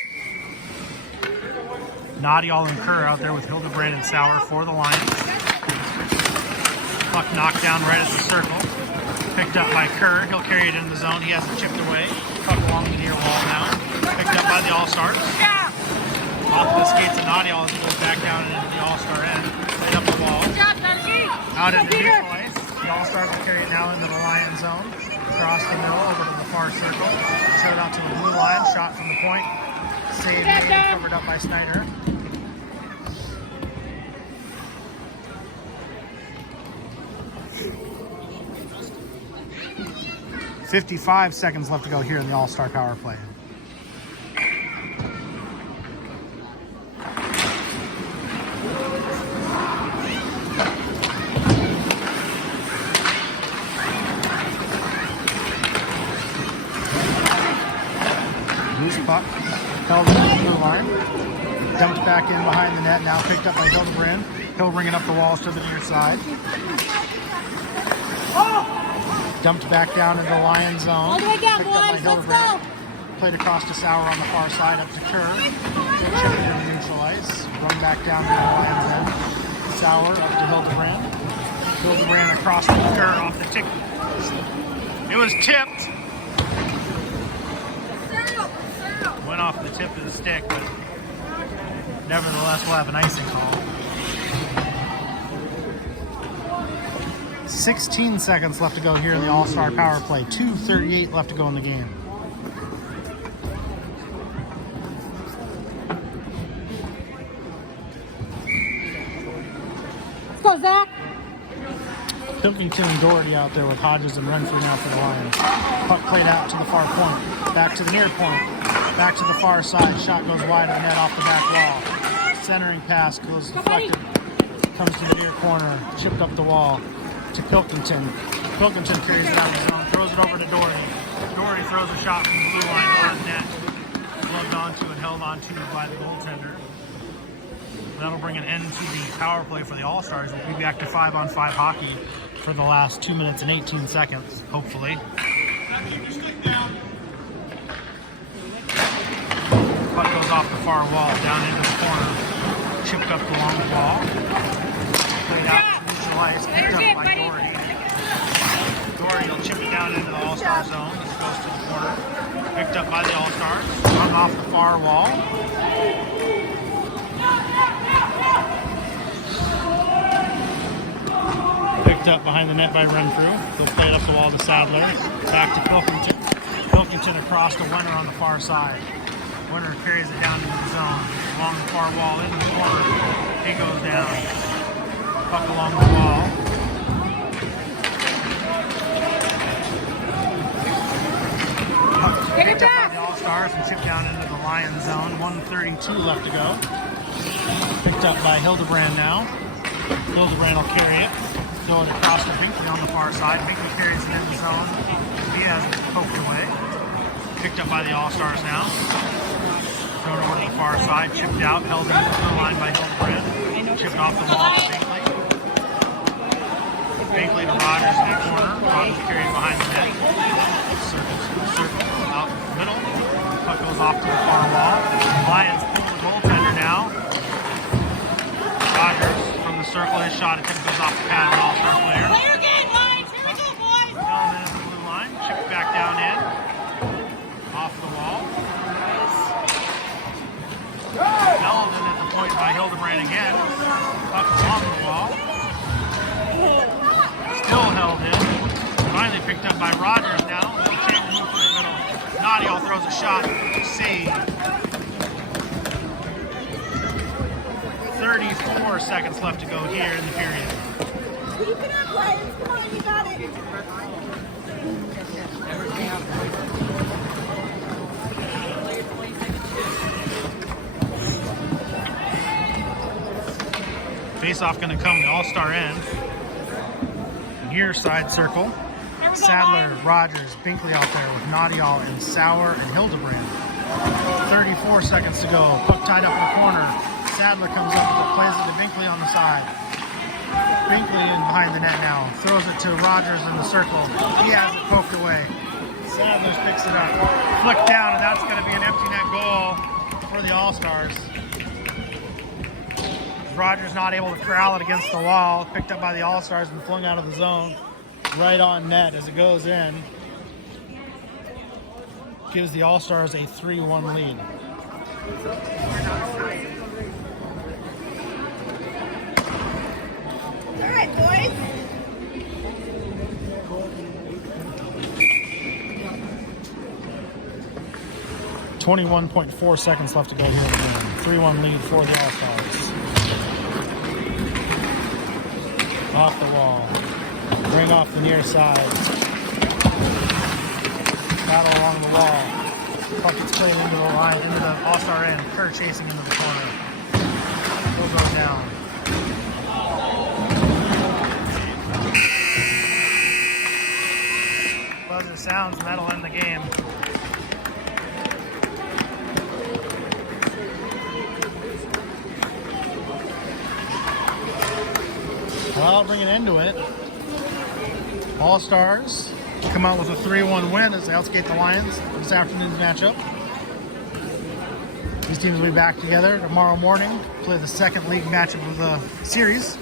Nadial and Kerr out there with Hildebrand and Sauer for the Lions. Puck knocked down right at the circle. Picked up by Kerr. He'll carry it in the zone. He has it chipped away. Puck along the near wall now. Picked up by the All-Stars. Off the skates of Nadial as he goes back down into the All-Star end. Right up the wall. Good job, Dusty. Out into neutral ice. The All-Stars will carry it now into the Lion zone. Across the middle, over to the far circle. Showed out to the blue line. Shot from the point. Save made, covered up by Snyder. 55 seconds left to go here in the All-Star Power Play. Loose puck, held in the blue line, dumped back in behind the net, now picked up by Hildebrand. Hill bringing up the walls to the near side. Dumped back down into the Lion zone. All the way down, Picked up by boys. Let's Hildebrand. go. Played across to Sauer on the far side, up to Kerr. Chipped into neutral ice. Run back down to the Lions end. Sauer up to Hildebrand. Hildebrand across to Kerr off the tick. It was tipped. Went off the tip of the stick, but nevertheless we'll have an icing call. 16 seconds left to go here in the All-Star Power Play. 2:38 left to go in the game. Let's go, Zach. Pilkington and Doherty out there with Hodges and Renfrew now for the Lions. Puck played out to the far point. Back to the near point. Back to the far side. Shot goes wide of the net off the back wall. Centering pass goes deflected. Comes to the near corner. Chipped up the wall to Pilkington. Pilkington carries it out of the zone. Throws it over to Doherty. Doherty throws a shot from the blue line on net. Gloved onto and held onto by the goaltender. That'll bring an end to the power play for the All-Stars. We'll be back to 5-on-5 hockey for the last 2 minutes and 18 seconds, hopefully. Puck goes off the far wall, down into the corner. Chipped up along the wall. Played out to neutral ice, picked up by Doherty. Doherty will chip it down into the All-Star zone as it goes to the corner. Picked up by the All-Stars. Run off the far wall. Picked up behind the net by Renfrew. They'll play it up the wall to Sadler. Back to Pilkington. Pilkington across to Winter on the far side. Winter carries it down into the zone. Along the far wall, into the corner. He goes down. Puck along the wall. Get it Picked up by back. the All-Stars and chipped down into the Lion zone. 1:32 left to go. Picked up by Hildebrand now. Hildebrand will carry it. Going across to Binkley on the far side. Binkley carries it in the zone. He has it poked away. Picked up by the All-Stars now. Thrown over to the far side. Chipped out. Held in the line by Hildebrand. Chipped off the wall to Binkley. Binkley to Rogers in the corner. Rogers carries behind the net. Circle out the middle. Puck goes off to the far wall. Lions pull the goaltender now. Rogers from the circle. His shot attempt goes off the pad of an All-Star player. Player again, Lions. Here we go, boys. Held in at the blue line. Chipped back down in. Off the wall. Held in at the point by Hildebrand again. Puck along the wall. Still held in. Finally picked up by Rogers now. Little change move for the middle. Nadia throws a shot. Save. 34 seconds left to go here in the period. Keep it up, Lions. Come on, you got it. Face-off going to come the All-Star end. Near side circle. Sadler, Rogers, Binkley out there with Nadial and Sauer and Hildebrand. 34 seconds to go. Puck tied up in the corner. Sadler comes up and plays it to Binkley on the side. Binkley in behind the net now. Throws it to Rogers in the circle. He has it poked away. Sadler picks it up. Flicked down, and that's going to be an empty net goal for the All-Stars. Rogers not able to corral it against the wall. Picked up by the All-Stars and flung out of the zone. Right on net as it goes in. Gives the All-Stars a 3-1 lead. All right, boys. .4 seconds left to go here in the game. 3-1 lead for the All-Stars. Off the wall. Bring off the near side. along the wall. Puck gets played into the line, into the All-Star end. Kerr chasing into the corner. He'll go down. Buzzer sounds, and that'll end the game. Well, I'll bring an end to it. All-Stars come out with a 3-1 win as they outskate the Lions this afternoon's matchup. These teams will be back together tomorrow morning, play the second league matchup of the series.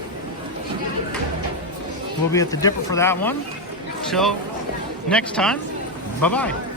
We'll be at the Dipper for that one. So, next time, bye-bye.